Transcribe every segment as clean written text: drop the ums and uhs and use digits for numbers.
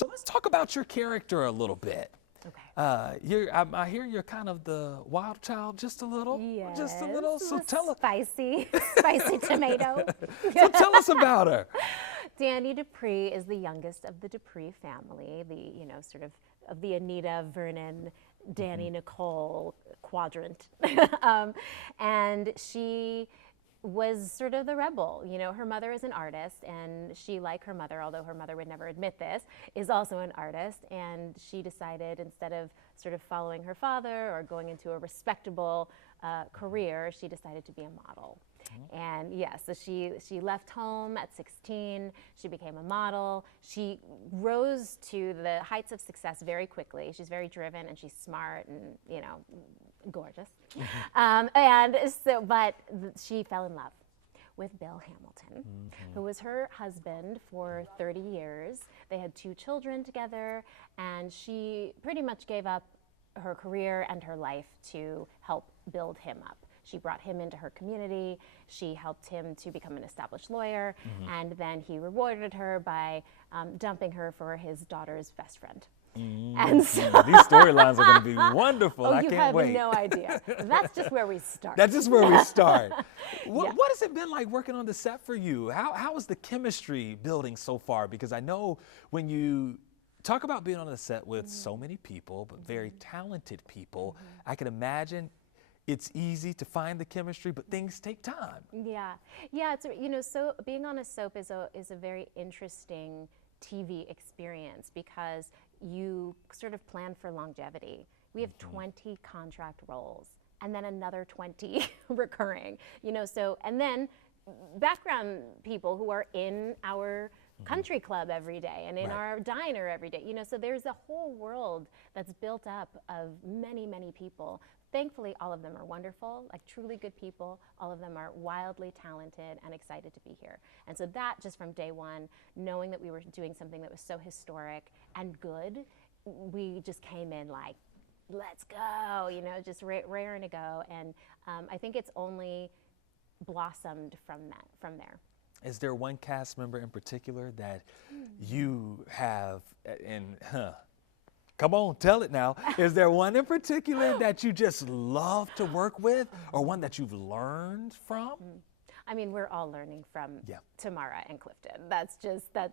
So let's talk about your character a little bit. Okay. I hear you're kind of the wild child, just a little, Yes. just a little. So tell us, Spicy, spicy tomato. so tell us about her. Dani Dupree is the youngest of the Dupree family, the, sort of the Anita, Vernon, Dani, Nicole quadrant. And she was sort of the rebel. Her mother is an artist, and she, like her mother, although her mother would never admit this, is also an artist. And she decided, instead of sort of following her father or going into a respectable career, she decided to be a model. And yes, so she left home at 16. She became a model. She rose to the heights of success very quickly. She's very driven, and she's smart, and gorgeous. But she fell in love with Bill Hamilton, who was her husband for 30 years. They had 2 children together, and she pretty much gave up her career and her life to help build him up. She brought him into her community. She helped him to become an established lawyer, and then he rewarded her by dumping her for his daughter's best friend. And so These storylines are going to be wonderful. I can't wait. You have no idea. That's just where we start. That's just where we start. What has it been like working on the set for you? How is the chemistry building so far? Because I know when you talk about being on the set with so many people, but very talented people, I can imagine it's easy to find the chemistry, but things take time. Yeah. It's so being on a soap is a very interesting TV experience, because you sort of plan for longevity. We have 20 contract roles, and then another 20 recurring. And then background people who are in our country club every day and in our diner every day. So there's a whole world that's built up of many, many people. Thankfully, all of them are wonderful, like truly good people. All of them are wildly talented and excited to be here. And so that, just from day one, knowing that we were doing something that was so historic and good, we just came in like, let's go, just raring to go. And I think it's only blossomed from there. Is there one cast member in particular that you have, come on, tell it now. Is there one in particular that you just love to work with, or one that you've learned from? I mean, we're all learning from Tamara and Clifton. That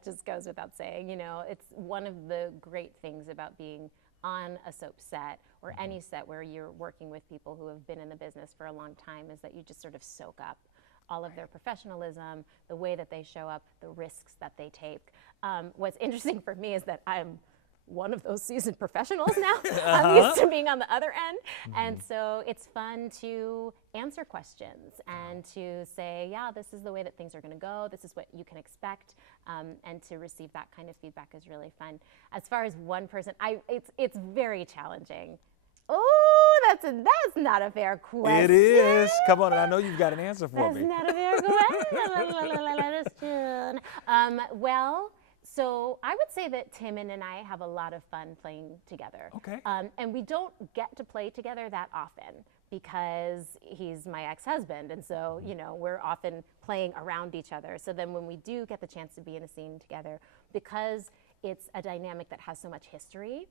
just goes without saying. It's one of the great things about being on a soap set, or any set where you're working with people who have been in the business for a long time, is that you just sort of soak up all of their professionalism, the way that they show up, the risks that they take. What's interesting for me is that I'm one of those seasoned professionals now. I'm used to being on the other end. And so it's fun to answer questions and to say, yeah, this is the way that things are going to go. This is what you can expect. And to receive that kind of feedback is really fun. As far as one person, it's very challenging. Oh, that's not a fair question. It is. Come on, I know you've got an answer for me. That's not a fair question. Well, so I would say that Timon and I have a lot of fun playing together. Okay. And we don't get to play together that often, because he's my ex-husband, and so we're often playing around each other. So then when we do get the chance to be in a scene together, because it's a dynamic that has so much history,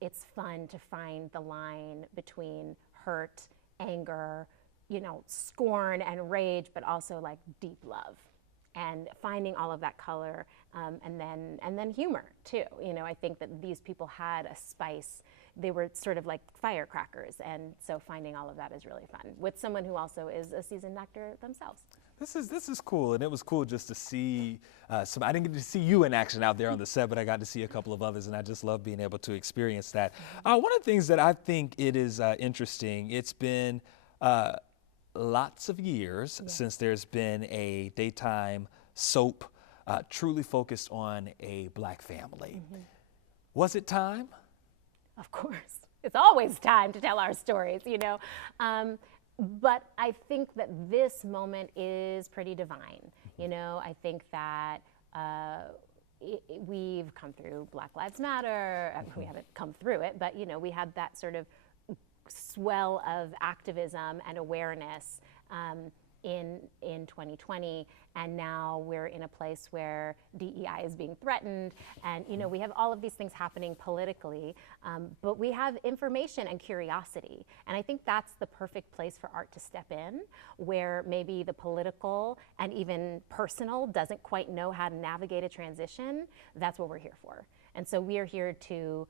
it's fun to find the line between hurt, anger, scorn and rage, but also like deep love, and finding all of that color, and then humor too. I think that these people had a spice. They were sort of like firecrackers, and so finding all of that is really fun with someone who also is a seasoned actor themselves. This is cool, and it was cool just to see I didn't get to see you in action out there on the set, but I got to see a couple of others, and I just love being able to experience that. One of the things that I think it is interesting, it's been lots of years since there's been a daytime soap truly focused on a Black family. Was it time? Of course. It's always time to tell our stories, But I think that this moment is pretty divine. I think that we've come through Black Lives Matter. We haven't come through it, but we had that sort of swell of activism and awareness in 2020, and now we're in a place where DEI is being threatened, and we have all of these things happening politically, but we have information and curiosity, and I think that's the perfect place for art to step in, where maybe the political and even personal doesn't quite know how to navigate a transition. That's what we're here for, and so we are here to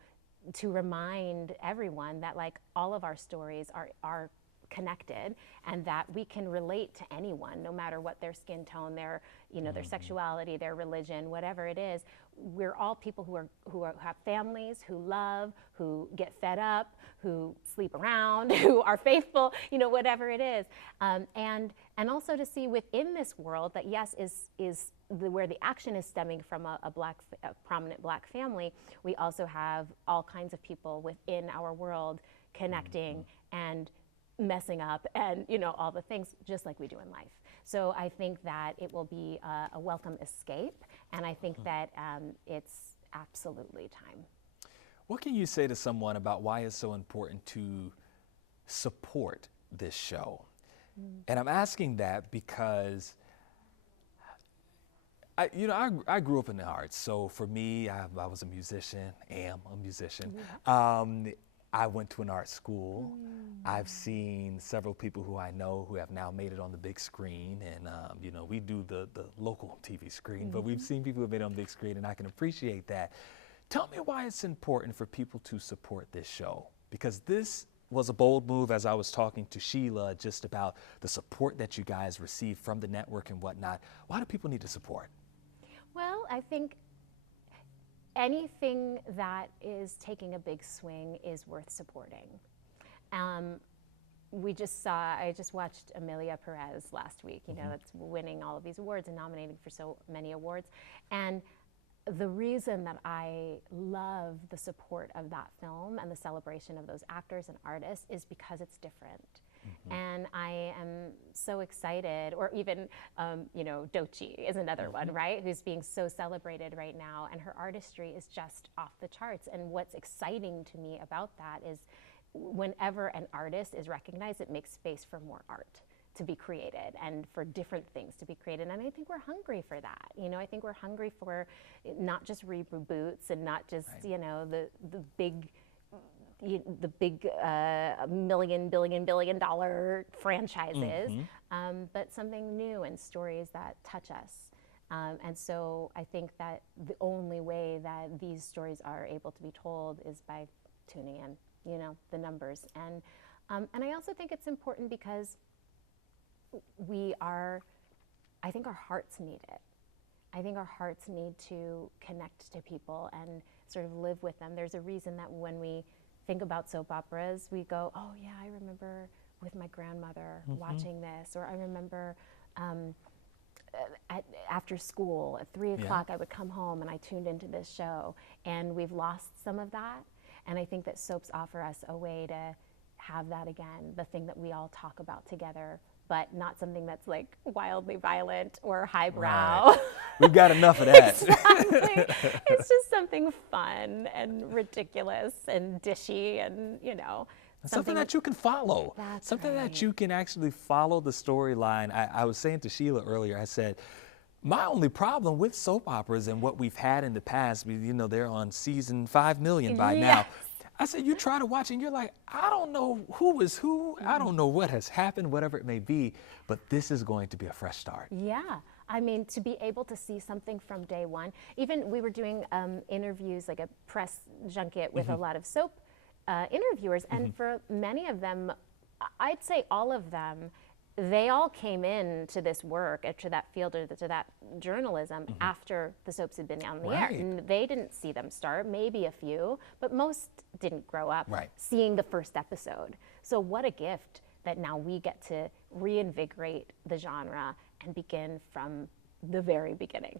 remind everyone that like all of our stories are connected, and that we can relate to anyone, no matter what their skin tone, their their sexuality, their religion, whatever it is. We're all people who have families, who love, who get fed up, who sleep around, who are faithful, whatever it is. And also to see within this world that yes, is where the action is stemming from a prominent black family. We also have all kinds of people within our world connecting and messing up and all the things, just like we do in life. So I think that it will be a welcome escape, and I think that it's absolutely time. What can you say to someone about why it's so important to support this show? And I'm asking that because I grew up in the arts. So for me, I was a musician, am a musician. I went to an art school. I've seen several people who I know who have now made it on the big screen, and we do the local TV screen, but we've seen people who have made it on the big screen, and I can appreciate that. Tell me why it's important for people to support this show, because this was a bold move, as I was talking to Sheila just about the support that you guys receive from the network and whatnot. Why do people need to support? Well, I think anything that is taking a big swing is worth supporting. I just watched Amelia Perez last week, that's winning all of these awards and nominated for so many awards. And the reason that I love the support of that film and the celebration of those actors and artists is because it's different. And I am so excited, or even, Doechii is another one, right? Who's being so celebrated right now, and her artistry is just off the charts. And what's exciting to me about that is whenever an artist is recognized, it makes space for more art to be created and for different things to be created. And I think we're hungry for that. I think we're hungry for not just reboots and not just, the big billion dollar franchises, but something new and stories that touch us. And so I think that the only way that these stories are able to be told is by tuning in, the numbers. And I also think it's important because I think our hearts need it. I think our hearts need to connect to people and sort of live with them. There's a reason that when we think about soap operas, we go, oh yeah, I remember with my grandmother watching this, or I remember after school at 3 o'clock I would come home and I tuned into this show, and we've lost some of that. And I think that soaps offer us a way to have that again, the thing that we all talk about together, but not something that's like wildly violent or highbrow. Right. We've got enough of that. Exactly. It's just something fun and ridiculous and dishy and, something that you can follow. That's something right. that you can actually follow the storyline. I was saying to Sheila earlier, I said, my only problem with soap operas and what we've had in the past, they're on season 5 million by now. I said, you try to watch and you're like, I don't know who is who. I don't know what has happened, whatever it may be, but this is going to be a fresh start. Yeah. I mean, to be able to see something from day one. Even we were doing interviews, like a press junket with a lot of soap interviewers, and for many of them, I'd say all of them, they all came in to this work, to that field, or to that journalism after the soaps had been on the air. And they didn't see them start, maybe a few, but most didn't grow up seeing the first episode. So what a gift that now we get to reinvigorate the genre and begin from the very beginning.